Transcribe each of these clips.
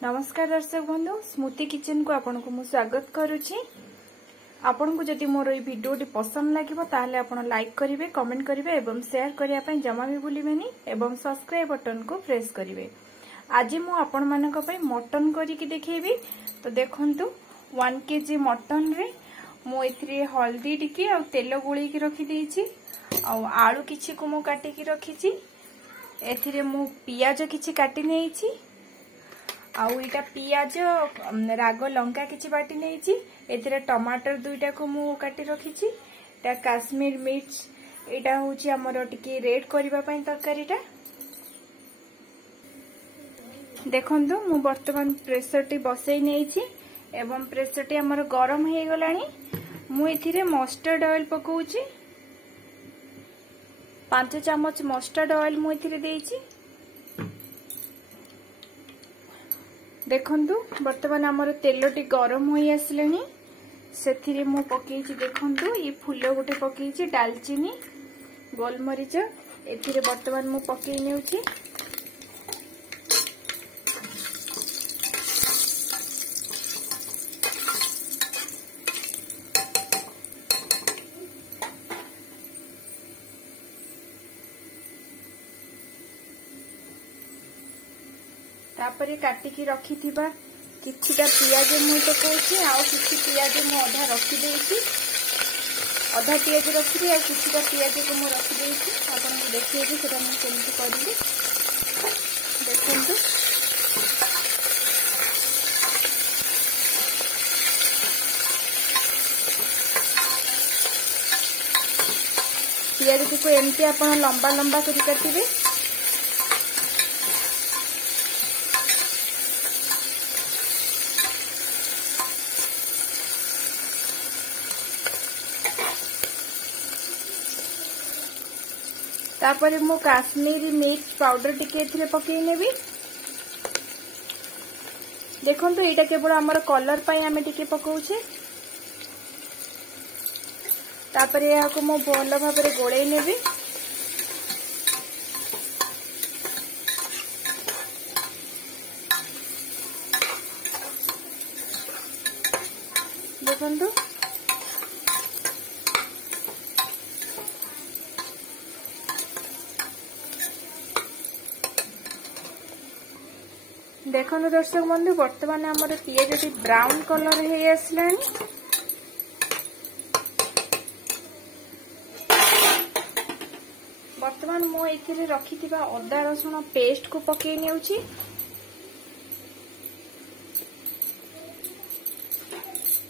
नमस्कार दर्शक बंधु स्मृति किचन को आपन को मु स्वागत करुछि। आपन को जदि मोर ई वीडियोटी पसंद लागिबो ताले आपन लाइक करिवे, कमेंट करिवे एवं शेयर करिया पय जमा भी भूलिबेनी एवं सब्सक्राइब बटन को प्रेस करिवे। आज मु आपन मानक पय मटन करी की देखैबी। तो देखंतु 1 केजी मटन रे मु एथिरे हल्दी टिके आ तेल गोळी की रखी देछि आ आलू किछि को मु काटी की रखिछि। एथिरे मु पियाज किछि काटी नेछि आउ इटा पियाज राग लंका किछि बाटी नेछि। एथिरे टमाटर दुईटा को मु काटी रखिछि। ता काश्मीर मिर्च एटा होछि हमर टिके रेड करबा पय तरकारीटा। देखंतु मु वर्तमान प्रेशर टी बसई नेछि एवं प्रेशर टी हमर गरम हे गलानी। मु एथिरे मस्टर्ड ऑयल पकोछि 5 चम्मच मस्टर्ड ऑयल मु एथिरे देछि। देखंतु वर्तमान हमर तेलटी गरम होई आसलेनी। सेथिरे मु पकेछि देखंतु ई फूल गोटे पकेछि दालचीनी गोलमरीच एथिरे वर्तमान मु पकेइ नेउछि। तापरे काटिकी रखिथिबा किछिटा पियाज मु पकाउछि आ किछि पियाज मु आधा रखि देछि। आधा पियाज रखि आ किछिटा पियाज को मु रखि देछि। आपन को देखिए सेटा मु केमति करिबि। देखंतु पियाज को एमति आपन लंबा लंबा करि काटिबे। तापरे मु काश्मीरी मिर्च पाउडर टिके एथिरे पकेइ नेबी। देखंतु एटा केवल हमर कलर पय हमें टिके पकाउछे। तापरे या को मु भलो भाबरे गोळेइ नेबी। देखंतु देखो दर्शक बंधु वर्तमान आमर पियाज ब्राउन कलर है आसलानी। वर्तमान मो एथिरे रखिथिबा अदा रसुण पेस्ट को पकेइ नेउछि।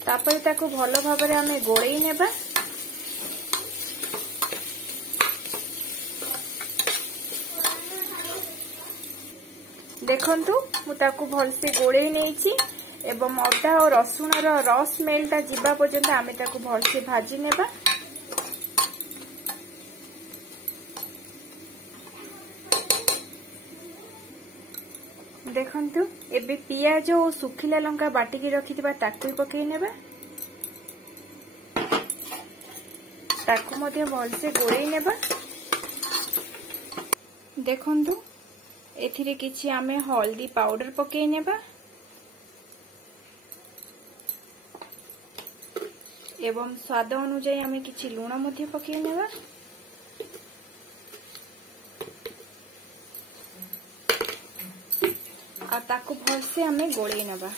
तापर ताको भलो भाबरे हमें गोळेइ नेबा। देखंतु मु ताको भलसे गोळेइ नेछि एवं अदा और रसुण रो रस स्मेलटा जिबा पर्यंत आमे ताको भलसे भाजी नेबा। देखंतु एबे पियाज और सुखिला लंका बाटी की रखिथिबा ताकु पकेइ नेबा। ताकु मध्ये भलसे गोळेइ नेबा। देखंतु एथिरे किछि आमे हल्दी पाउडर पकेइ नेबा एवं स्वाद अनुसार आमे किछि लूण मध्ये पकेइ नेबा। आ ताको भलसे आमे गोळेइ नेबा।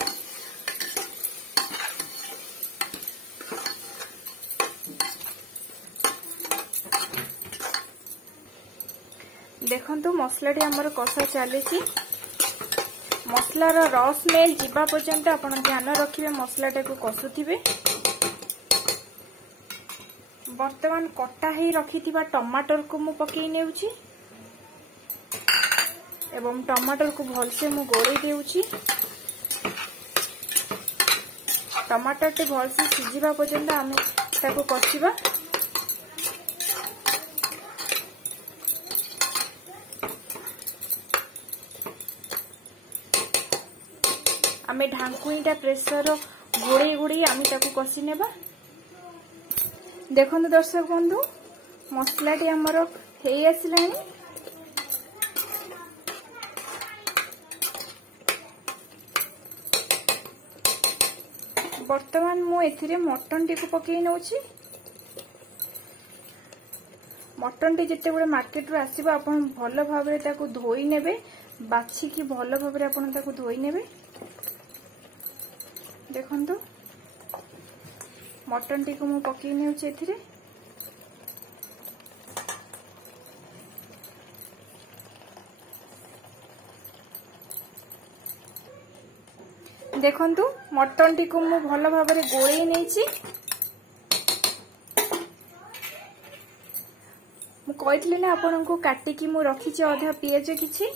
देखंतु मसलाटी हमर कषा चलीछि। मसलार रस स्मेल जिबा पर्यंत आपण ध्यान रखिबे मसलाटा को कषुथिबे। वर्तमान कटा ही रखिथिबा टमाटर को मु पकेइ नेउछि एवं टमाटर को भलसे मु गोळेइ देउछि। टमाटर टे भलसे सिजिबा पर्यंत आमे ताको कषिबा। आमे ढांकुईटा प्रेसर गोळेइ गोळेइ आमे ताको कषि नेबा। देखंतु दर्शक बंधु मसलाटी हमर हेई आसिलानी। बर्तमान मु एथिरे मटन टी को पकई नउची। मटन टी जिते बड़े मार्केट रू आसीबो आपण भल भाबरे ताको धोई नेबे, बाछि की भल भाबरे आपण ताको धोई नेबे। देखंतु मटन टी को मु पकई नउची एथिरे। देखंतु मटन टी को मु भल भाबरे गोळेई नेछि। मु कहथिले ना आपन को काटिकी मु रखी अधा पियाज किछि।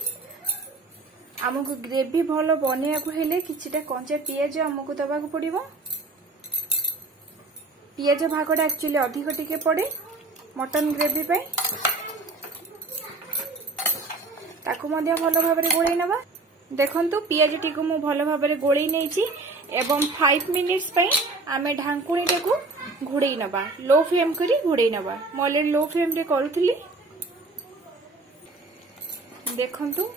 आमको ग्रेवी भल बनिया को हेले किछिटा कंचा पियाज आमको दबा को पड़िबो। पियाज भागटा एक्चुअली अधिक टिके पड़े मटन ग्रेवी पे। ताकू मध्य भल भाबरे गोळेई नबा। देखंतु पियाज टी को मु भल भाबरे गोळेई नेछि एवं 5 मिनिट्स पे आमे ढांकुणी टाकू घोड़े नबा। लो फ्लेम करी घोड़े नबा। मु ऑलरेडी लो फ्लेम रे करूथली। देखंतु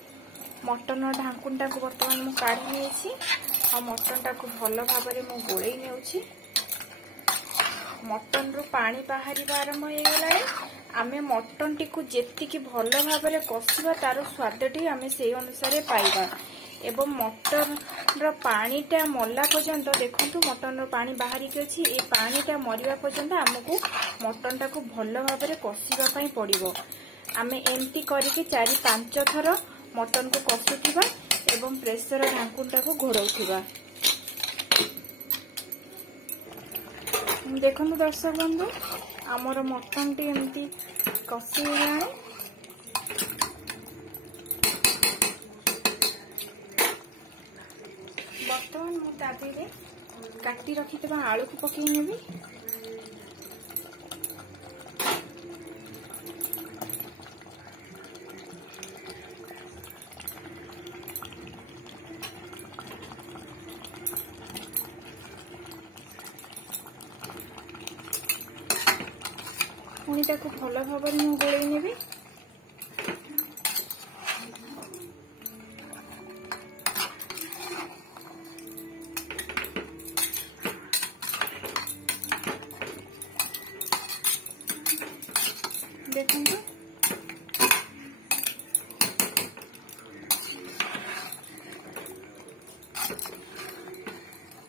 मटन ढांकुणी टाकू वर्तमान मु काढी नेछि आ मटन टाकू भल भाबरे मु गोळेई नेउछि। मटन रो पानी बाहरी आरंभ हो गलाय। आमे मटन टी को जेति की भल भाबरे कसिबा तारो स्वादटी आमे सेही अनुसार पाइबा। एवं मटन रो पानीटा मरला पर्यंत देखंतु मटन रो पानी बाहरी के अछि। ए पानीटा मरिबा पर्यंत हमकु मटन टाकू भल भाबरे कसिबा पई पड़िबो। आमे एम्ति करिके 4-5 थर मटन को कସୁथिबा एवं प्रेशर ढांकुण टाकू घोड़ौथिबा। देखंतु दर्शक बंधु हमर मटन टी एम्ति कसी गलानी। बर्तमान मु तादीरे काटी रखिथिबा आलू को पकई नेबी। पुणी ताको भल भाबरे मु गोळेई नेबी। देखंतु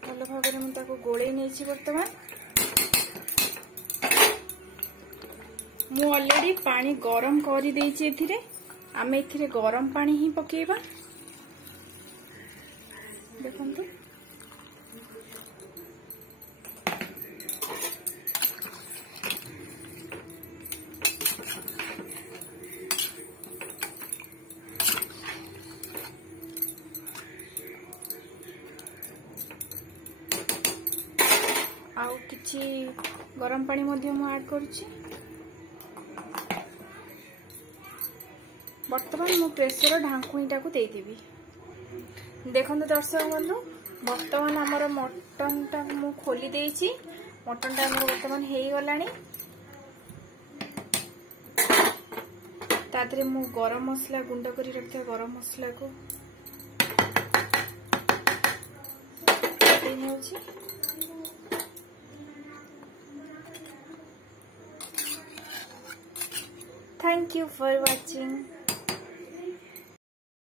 भल भाबरे मु ताको गोळेई नेछि। वर्तमान मु ऑलरेडी पानी गरम करी देछि। एथिरे आमे एथिरे गरम पानी ही पकेइबा। देखंतु आउ किछि गरम पानी मध्य मु ऐड करूछि। वर्तमान मु प्रेशर ढांकुणी टाकू देदेवी। देखंतु दर्शक बंधु वर्तमान आमर मटन टा मु खोली देछि। मटन टा हमर वर्तमान हेई गलानी। तादरे मु गरम मसला गुंड करी रखिया गरम मसला को देइ नेउछि। Thank you for watching.